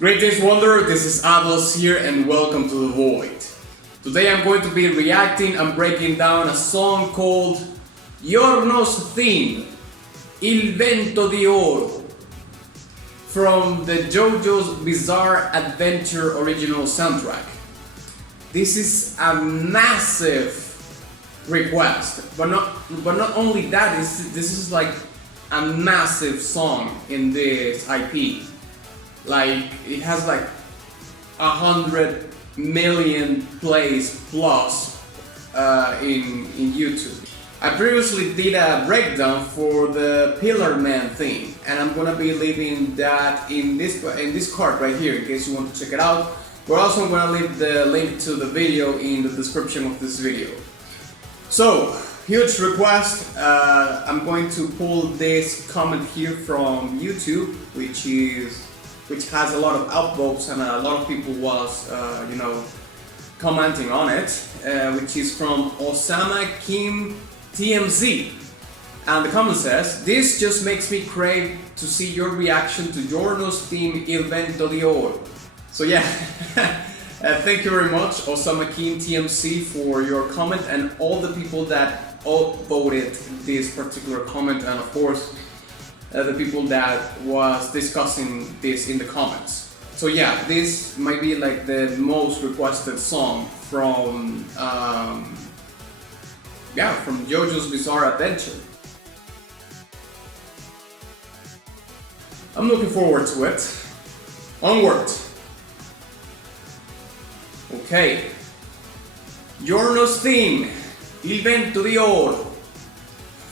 Greetings Wonder, this is Atlas here and welcome to The Void. Today I'm going to be reacting and breaking down a song called Giorno's theme, Il Vento di Oro, from the JoJo's Bizarre Adventure original soundtrack. This is a massive request, but not only that, this is like a massive song in this IP. Like, it has like 100 million plays plus in YouTube. I previously did a breakdown for the Pillar Man theme, and I'm gonna be leaving that in this card right here in case you want to check it out. We're also gonna leave the link to the video in the description of this video. So, huge request. I'm going to pull this comment here from YouTube, which has a lot of upvotes and a lot of people was, commenting on it, which is from Osama Kim TMZ. And the comment says, "This just makes me crave to see your reaction to Giorno's theme Il Vento di Oro." So yeah, thank you very much Osama Kim TMZ for your comment and all the people that voted this particular comment, and of course the people that was discussing this in the comments. So yeah, this might be like the most requested song from JoJo's Bizarre Adventure. I'm looking forward to it. Onward. Okay. Giorno's theme, Il Vento di Oro,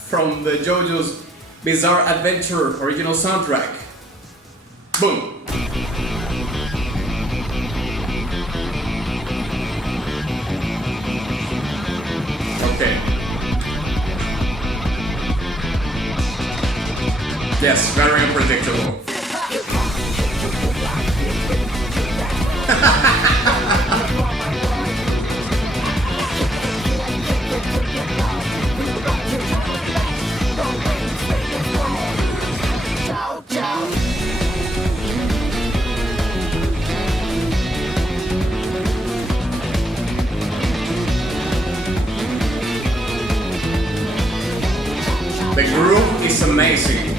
from the JoJo's Bizarre Adventure original soundtrack. Boom! Okay. Yes, very unpredictable. The groove is amazing.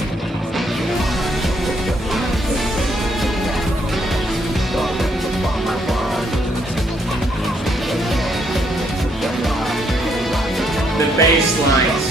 The bass lines.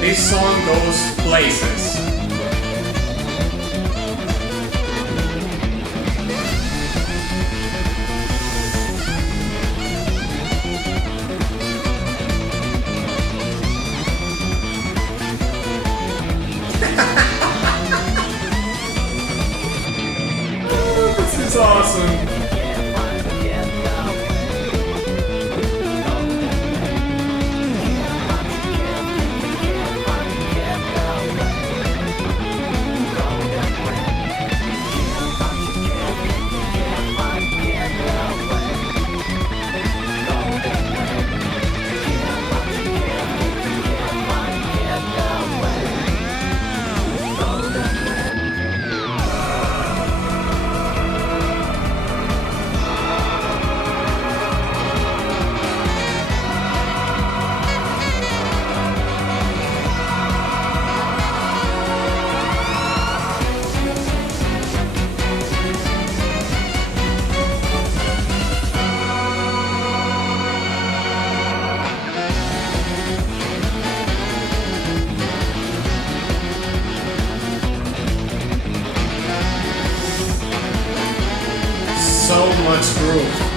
This song goes places. This is awesome. so much groove.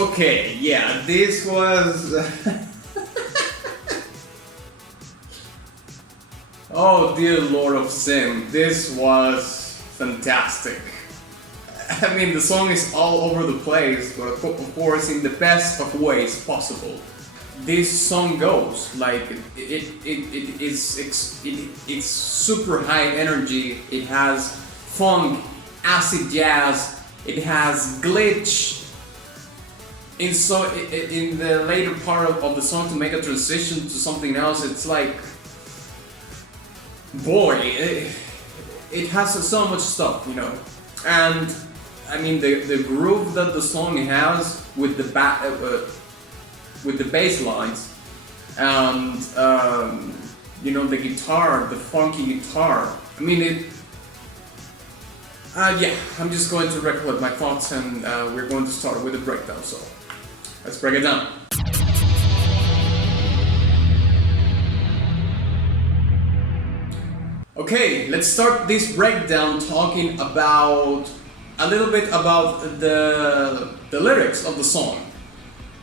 Okay, yeah, this was... Oh dear Lord of Sin, this was fantastic. I mean, the song is all over the place, but of course in the best of ways possible. This song goes, like, it's super high energy, it has funk, acid jazz, it has glitch. In the later part of the song, to make a transition to something else, it's like, boy, it has so much stuff, you know. And I mean, the groove that the song has with the bass lines, and you know, the guitar, the funky guitar. I mean, yeah, I'm just going to recollect my thoughts, and we're going to start with the breakdown. So let's break it down. Okay, let's start this breakdown talking about a little bit about the lyrics of the song.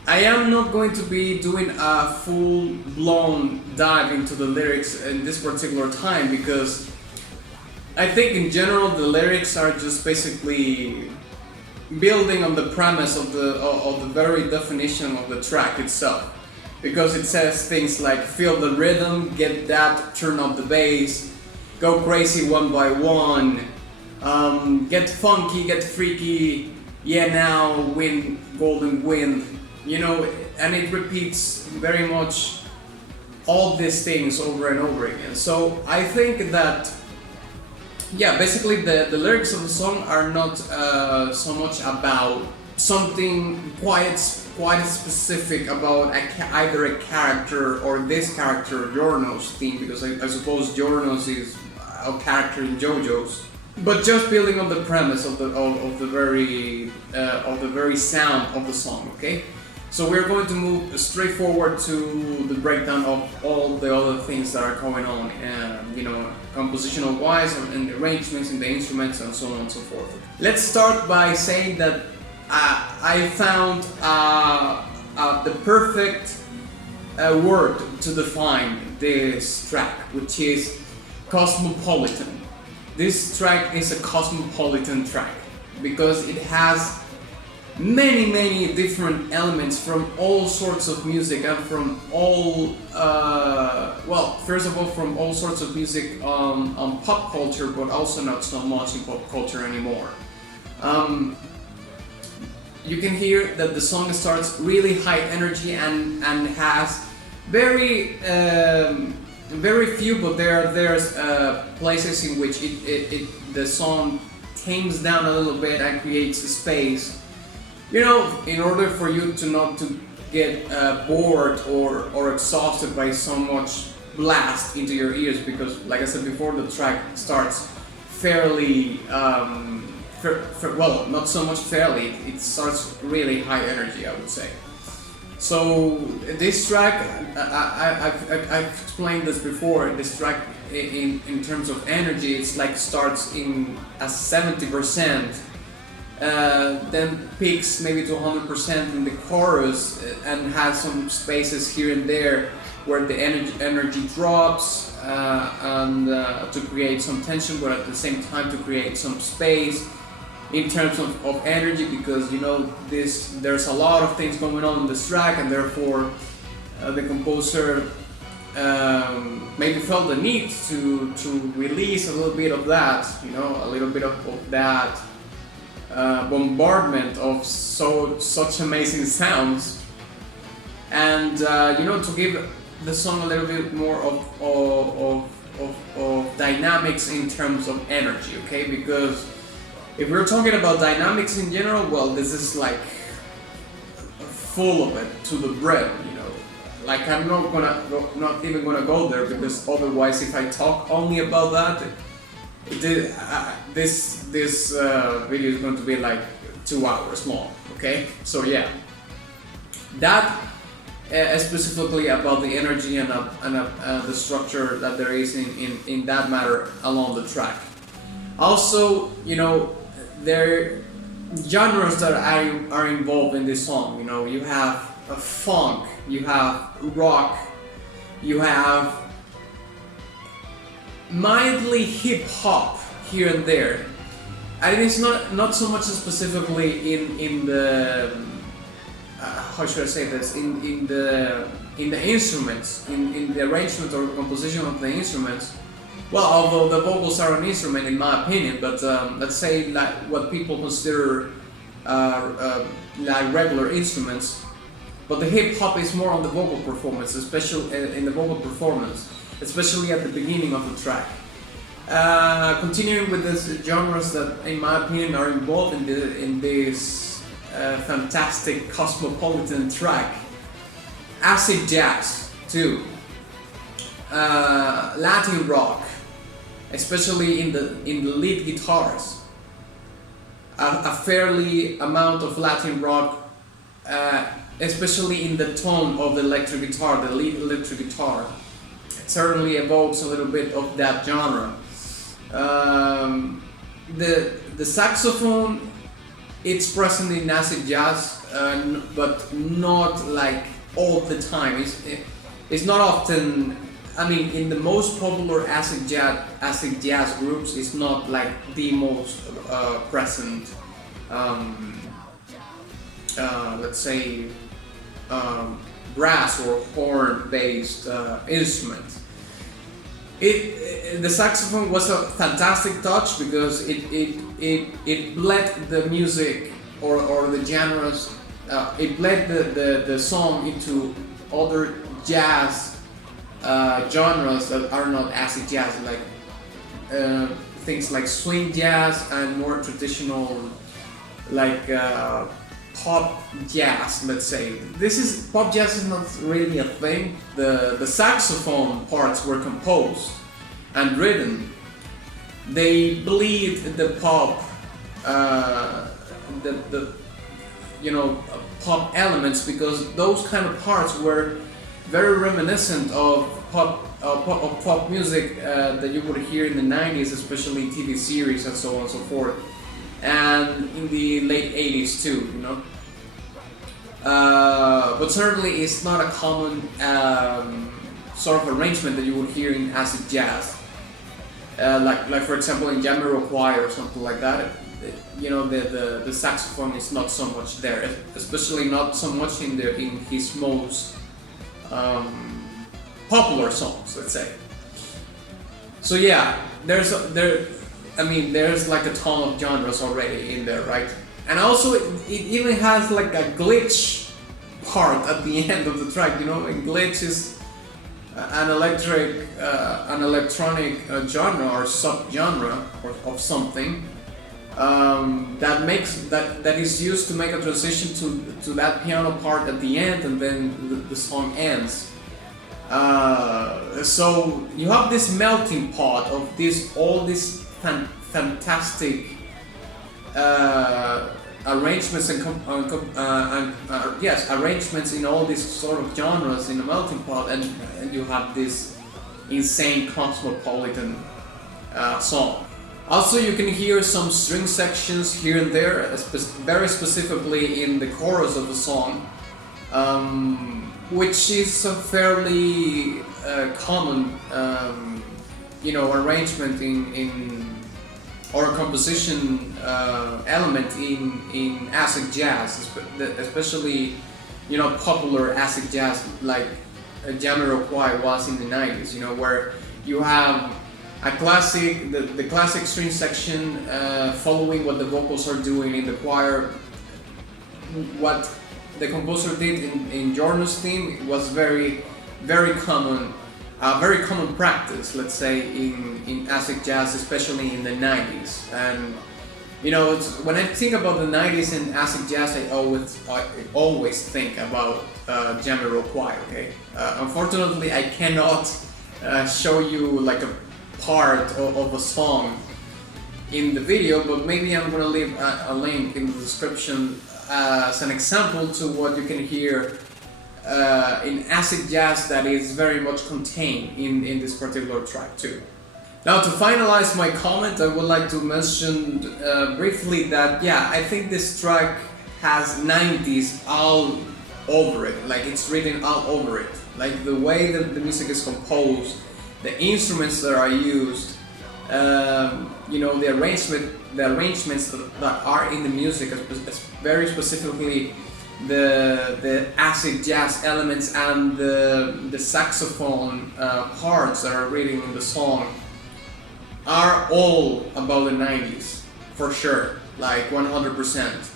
I am not going to be doing a full-blown dive into the lyrics in this particular time, because I think in general the lyrics are just basically building on the premise of the very definition of the track itself, because it says things like feel the rhythm, get that, turn up the bass, go crazy one by one, get funky, get freaky, yeah now, win, golden wind, you know, and it repeats very much all these things over and over again. So I think that, yeah, basically the lyrics of the song are not so much about something quite specific about either a character or this character, Giorno's theme, because I suppose Giorno's is a character in JoJo's, but just building on the premise of the very sound of the song. Okay, so we're going to move straight forward to the breakdown of all the other things that are going on, and you know, compositional wise, and the arrangements in the instruments, and so on and so forth. Let's start by saying that I found the perfect word to define this track, which is Cosmopolitan. This track is a cosmopolitan track because it has many different elements from all sorts of music, and from all well, first of all, from all sorts of music on pop culture, but also not so much in pop culture anymore. You can hear that the song starts really high energy and has very few, but there's places in which the song tames down a little bit and creates a space. You know, in order for you to not to get bored or exhausted by so much blast into your ears, because like I said before, the track starts fairly, well, not so much fairly, it starts really high energy, I would say. So this track, I've explained this before, this track in terms of energy, it's like starts in at 70%, then peaks maybe to 100% in the chorus, and has some spaces here and there where the energy drops, and to create some tension, but at the same time to create some space in terms of energy, because you know there's a lot of things going on in this track, and therefore the composer maybe felt the need to release a little bit of that, you know, a little bit of that bombardment of such amazing sounds, and you know, to give the song a little bit more of dynamics in terms of energy, okay? Because if we're talking about dynamics in general, well, this is like full of it to the brim, you know. Like I'm not even gonna go there, because otherwise, if I talk only about that, this video is going to be like 2 hours long. Okay, so yeah, that specifically about the energy and the structure that there is in that matter along the track. Also, you know, there are genres that are involved in this song. You know, you have a funk, you have rock, you have mildly hip hop here and there, and it's not so much specifically in the how should I say this, in the instruments, in the arrangement or composition of the instruments. Well, although the vocals are an instrument in my opinion, but let's say like what people consider like regular instruments. But the hip hop is more on the vocal performance, especially in the vocal performance, especially at the beginning of the track. Continuing with these genres that, in my opinion, are involved in this fantastic Cosmopolitan track, acid jazz too, Latin rock, especially in the lead guitars, a fairly amount of Latin rock, especially in the tone of the electric guitar, the lead electric guitar. It certainly evokes a little bit of that genre. The saxophone, it's present in acid jazz, but not like all the time. It's not often. I mean, in the most popular acid jazz groups, it's not like the most present. Let's say brass or horn-based instrument. The saxophone was a fantastic touch, because it bled the music or the genres. It bled the song into other jazz genres that are not acid jazz, like things like swing jazz and more traditional, like pop jazz, let's say. Pop jazz is not really a thing. The saxophone parts were composed and written. They bleed the pop, the you know, pop elements, because those kind of parts were very reminiscent of pop music that you would hear in the 90s, especially in TV series and so on and so forth, and in the late 80s too, you know. But certainly it's not a common sort of arrangement that you would hear in acid jazz, like for example in Jamiroquai or something like that. You know, the saxophone is not so much there, especially not so much in his most popular songs, let's say. So yeah, there's like a ton of genres already in there, right? And also it even has like a glitch part at the end of the track, you know. And glitch is an electronic genre or subgenre of something. that is used to make a transition to that piano part at the end, and then the song ends. So you have this melting pot of all these fantastic arrangements arrangements in all these sort of genres in a melting pot, and you have this insane cosmopolitan song. Also, you can hear some string sections here and there, very specifically in the chorus of the song, which is a fairly common, arrangement in or composition element in acid jazz, especially popular acid jazz like Jamiroquai was in the 90s. Where you have a classic, the classic string section following what the vocals are doing in the choir. What the composer did in Giorno's theme was very common practice, let's say, in acid jazz, especially in the 90s. And when I think about the 90s and acid jazz, I always think about Jamiroquai. Okay, unfortunately, I cannot show you like a part of a song in the video, but maybe I'm gonna leave a link in the description as an example to what you can hear in acid jazz that is very much contained in this particular track too. Now, to finalize my comment, I would like to mention briefly that I think this track has 90s all over it, like it's written all over it, like the way that the music is composed, the instruments that are used, the arrangements that are in the music, very specifically the acid jazz elements and the saxophone parts that are written in the song are all about the 90s, for sure, like 100%.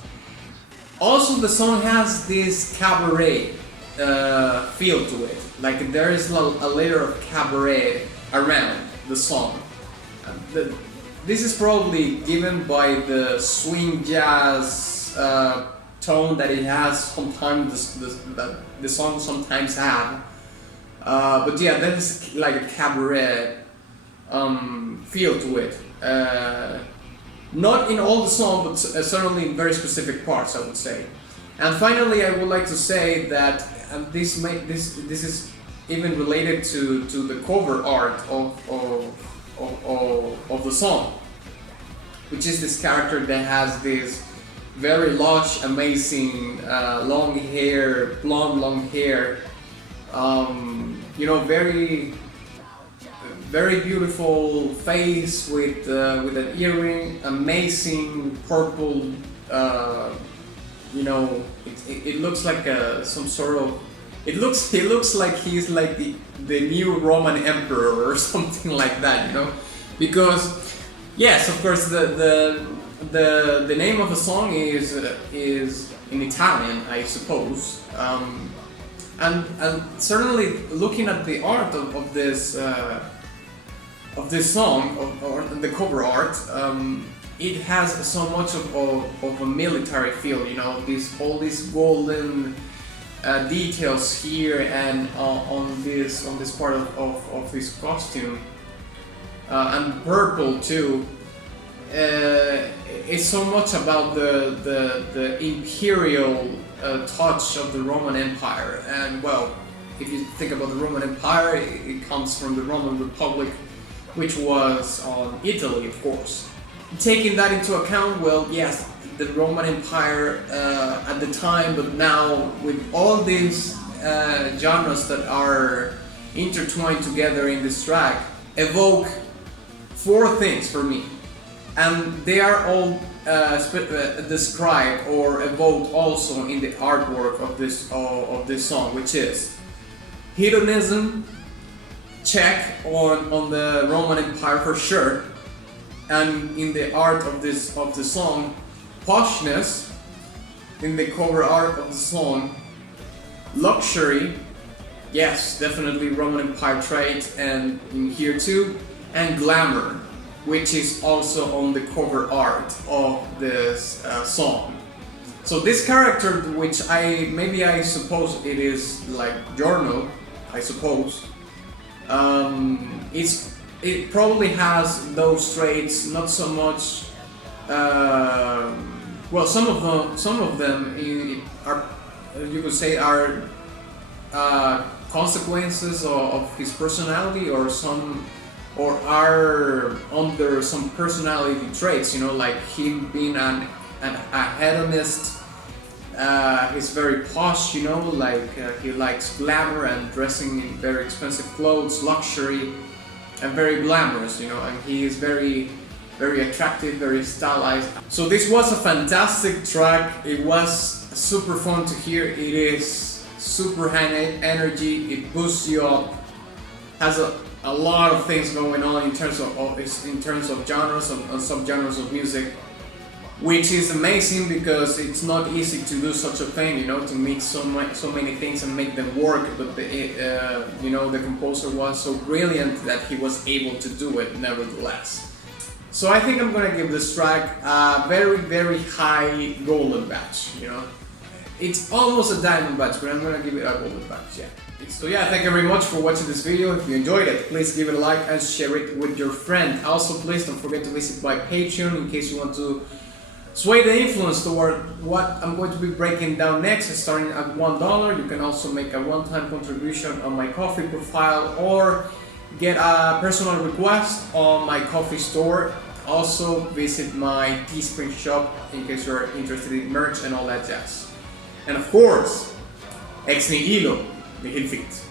Also, the song has this cabaret feel to it, like there is a layer of cabaret around the song. This is probably given by the swing jazz tone that it has sometimes, that the song sometimes have. But that is like a cabaret feel to it. Not in all the song, but certainly in very specific parts, I would say. And finally, I would like to say that this is even related to the cover art of the song, which is this character that has this very lush, amazing, blonde long hair, very beautiful face with an earring, amazing purple. It looks like some sort of. He looks like he's like the new Roman emperor or something like that, because yes, of course the name of the song is in Italian, I suppose, and certainly looking at the art of this song or the cover art, it has so much of a military feel, all these golden details here and on this part of his costume, and purple too. It's so much about the imperial touch of the Roman Empire. And well, if you think about the Roman Empire, it comes from the Roman Republic, which was on Italy, of course. Taking that into account, well, yes, the Roman Empire at the time, but now with all these genres that are intertwined together in this track, evoke four things for me. And they are all described or evoked also in the artwork of this song, which is hedonism, check on the Roman Empire for sure, and in the art of the song, poshness in the cover art of the song, luxury, yes, definitely Roman Empire trait, and in here too, and glamour. which is also on the cover art of this song. So this character, which I suppose it is like Giorno, I suppose, it probably has those traits, not so much. Well, some of them are, you could say, are consequences of his personality, or are under some personality traits. You know, like him being a hedonist. He's very posh, you know, like he likes glamour and dressing in very expensive clothes, luxury, and very glamorous, you know, and he is very, very attractive, very stylized. So this was a fantastic track. It was super fun to hear. It is super high energy. It boosts you up. Has a lot of things going on in terms of genres and subgenres of music, which is amazing because it's not easy to do such a thing, you know, to mix so many things and make them work. But you know, the composer was so brilliant that he was able to do it nevertheless. So I think I'm gonna give this track a very, very high golden badge. You know, it's almost a diamond badge, but I'm gonna give it a golden badge. Yeah. So yeah, thank you very much for watching this video. If you enjoyed it, please give it a like and share it with your friend. Also, please don't forget to visit my Patreon in case you want to sway the influence toward what I'm going to be breaking down next. Starting at $1, you can also make a one-time contribution on my Ko-fi profile or get a personal request on my Ko-fi store. Also visit my Teespring shop in case you're interested in merch and all that jazz. And of course, ex nihilo nihil fit.